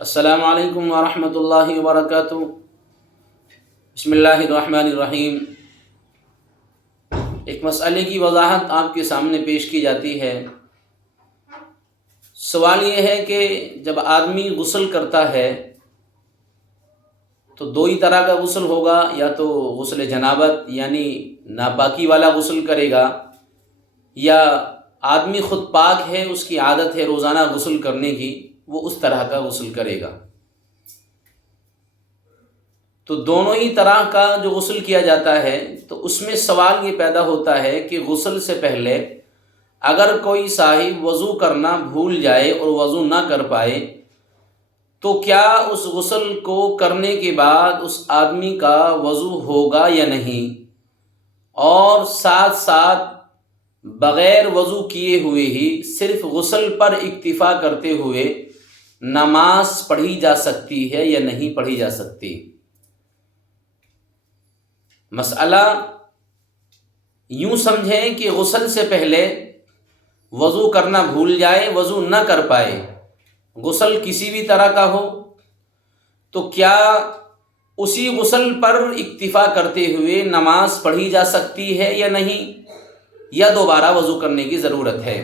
السلام علیکم ورحمۃ اللہ وبرکاتہ۔ بسم اللہ الرحمن الرحیم۔ ایک مسئلے کی وضاحت آپ کے سامنے پیش کی جاتی ہے۔ سوال یہ ہے کہ جب آدمی غسل کرتا ہے تو دو ہی طرح کا غسل ہوگا، یا تو غسل جنابت یعنی ناپاکی والا غسل کرے گا، یا آدمی خود پاک ہے، اس کی عادت ہے روزانہ غسل کرنے کی، وہ اس طرح کا غسل کرے گا۔ تو دونوں ہی طرح کا جو غسل کیا جاتا ہے، تو اس میں سوال یہ پیدا ہوتا ہے کہ غسل سے پہلے اگر کوئی صاحب وضو کرنا بھول جائے اور وضو نہ کر پائے تو کیا اس غسل کو کرنے کے بعد اس آدمی کا وضو ہوگا یا نہیں، اور ساتھ ساتھ بغیر وضو کیے ہوئے ہی صرف غسل پر اکتفا کرتے ہوئے نماز پڑھی جا سکتی ہے یا نہیں پڑھی جا سکتی۔ مسئلہ یوں سمجھیں کہ غسل سے پہلے وضو کرنا بھول جائے، وضو نہ کر پائے، غسل کسی بھی طرح کا ہو، تو کیا اسی غسل پر اکتفا کرتے ہوئے نماز پڑھی جا سکتی ہے یا نہیں، یا دوبارہ وضو کرنے کی ضرورت ہے؟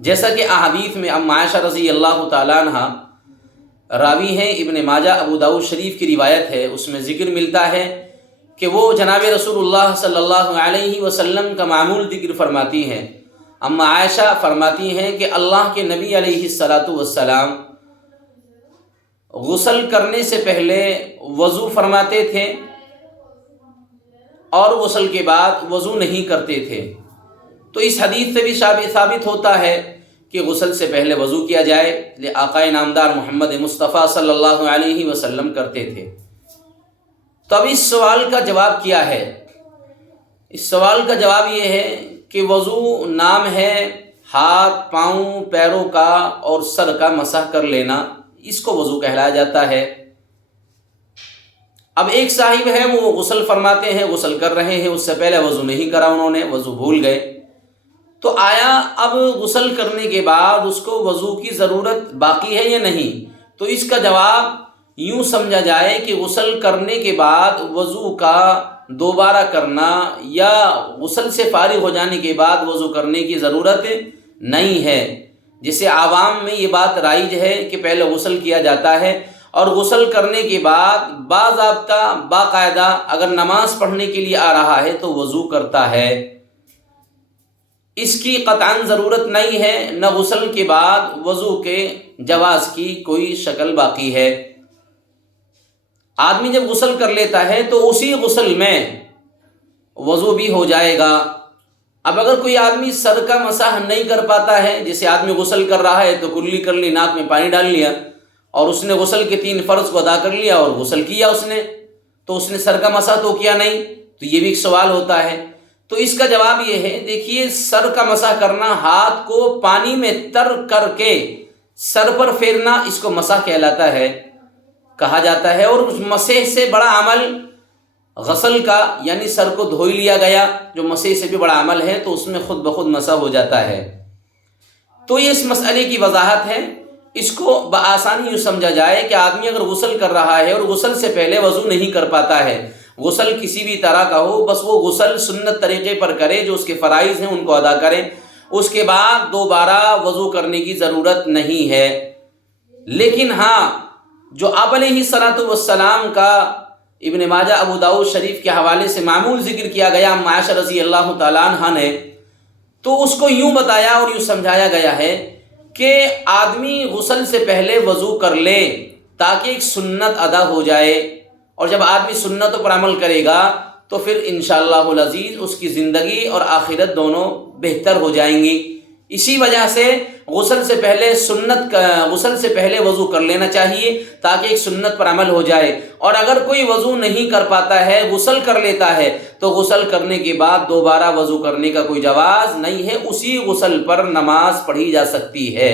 جیسا کہ احادیث میں ام عائشہ رضی اللہ تعالیٰ عنہ راوی ہیں، ابن ماجہ ابو داؤد شریف کی روایت ہے، اس میں ذکر ملتا ہے کہ وہ جناب رسول اللہ صلی اللہ علیہ وسلم کا معمول ذکر فرماتی ہیں۔ ام عائشہ فرماتی ہیں کہ اللہ کے نبی علیہ السلام غسل کرنے سے پہلے وضو فرماتے تھے اور غسل کے بعد وضو نہیں کرتے تھے۔ تو اس حدیث سے بھی ثابت ہوتا ہے کہ غسل سے پہلے وضو کیا جائے، یہ آقا نامدار محمد مصطفیٰ صلی اللہ علیہ وسلم کرتے تھے۔ تو اب اس سوال کا جواب کیا ہے؟ اس سوال کا جواب یہ ہے کہ وضو نام ہے ہاتھ، پاؤں، پیروں کا اور سر کا مسح کر لینا، اس کو وضو کہلایا جاتا ہے۔ اب ایک صاحب ہے، وہ غسل فرماتے ہیں، غسل کر رہے ہیں، اس سے پہلے وضو نہیں کرا انہوں نے، وضو بھول گئے، تو آیا اب غسل کرنے کے بعد اس کو وضو کی ضرورت باقی ہے یا نہیں؟ تو اس کا جواب یوں سمجھا جائے کہ غسل کرنے کے بعد وضو کا دوبارہ کرنا یا غسل سے فارغ ہو جانے کے بعد وضو کرنے کی ضرورت نہیں ہے۔ جسے عوام میں یہ بات رائج ہے کہ پہلے غسل کیا جاتا ہے اور غسل کرنے کے بعد باضابطہ باقاعدہ اگر نماز پڑھنے کے لیے آ رہا ہے تو وضو کرتا ہے۔ اس کی قطعاً ضرورت نہیں ہے، نہ غسل کے بعد وضو کے جواز کی کوئی شکل باقی ہے۔ آدمی جب غسل کر لیتا ہے تو اسی غسل میں وضو بھی ہو جائے گا۔ اب اگر کوئی آدمی سر کا مسح نہیں کر پاتا ہے، جیسے آدمی غسل کر رہا ہے تو کلی کر لی، ناک میں پانی ڈال لیا اور اس نے غسل کے 3 فرض کو ادا کر لیا اور غسل کیا اس نے، تو اس نے سر کا مسح تو کیا نہیں، تو یہ بھی ایک سوال ہوتا ہے۔ تو اس کا جواب یہ ہے، دیکھیے سر کا مسح کرنا، ہاتھ کو پانی میں تر کر کے سر پر پھیرنا، اس کو مسح کہلاتا ہے، کہا جاتا ہے۔ اور اس مسح سے بڑا عمل غسل کا، یعنی سر کو دھوئی لیا گیا، جو مسح سے بھی بڑا عمل ہے، تو اس میں خود بخود مسح ہو جاتا ہے۔ تو یہ اس مسئلے کی وضاحت ہے۔ اس کو بآسانی یوں سمجھا جائے کہ آدمی اگر غسل کر رہا ہے اور غسل سے پہلے وضو نہیں کر پاتا ہے، غسل کسی بھی طرح کا ہو، بس وہ غسل سنت طریقے پر کرے، جو اس کے فرائض ہیں ان کو ادا کریں، اس کے بعد دوبارہ وضو کرنے کی ضرورت نہیں ہے۔ لیکن ہاں، جو آپ علیہ السلام کا ابن ماجہ ابو داؤد شریف کے حوالے سے معمول ذکر کیا گیا ام عائشہ رضی اللہ تعالیٰ عنہ نے، تو اس کو یوں بتایا اور یوں سمجھایا گیا ہے کہ آدمی غسل سے پہلے وضو کر لے تاکہ ایک سنت ادا ہو جائے، اور جب آدمی سنتوں پر عمل کرے گا تو پھر انشاءاللہ العزیز اس کی زندگی اور آخرت دونوں بہتر ہو جائیں گی۔ اسی وجہ سے غسل سے پہلے وضو کر لینا چاہیے تاکہ ایک سنت پر عمل ہو جائے، اور اگر کوئی وضو نہیں کر پاتا ہے، غسل کر لیتا ہے، تو غسل کرنے کے بعد دوبارہ وضو کرنے کا کوئی جواز نہیں ہے، اسی غسل پر نماز پڑھی جا سکتی ہے۔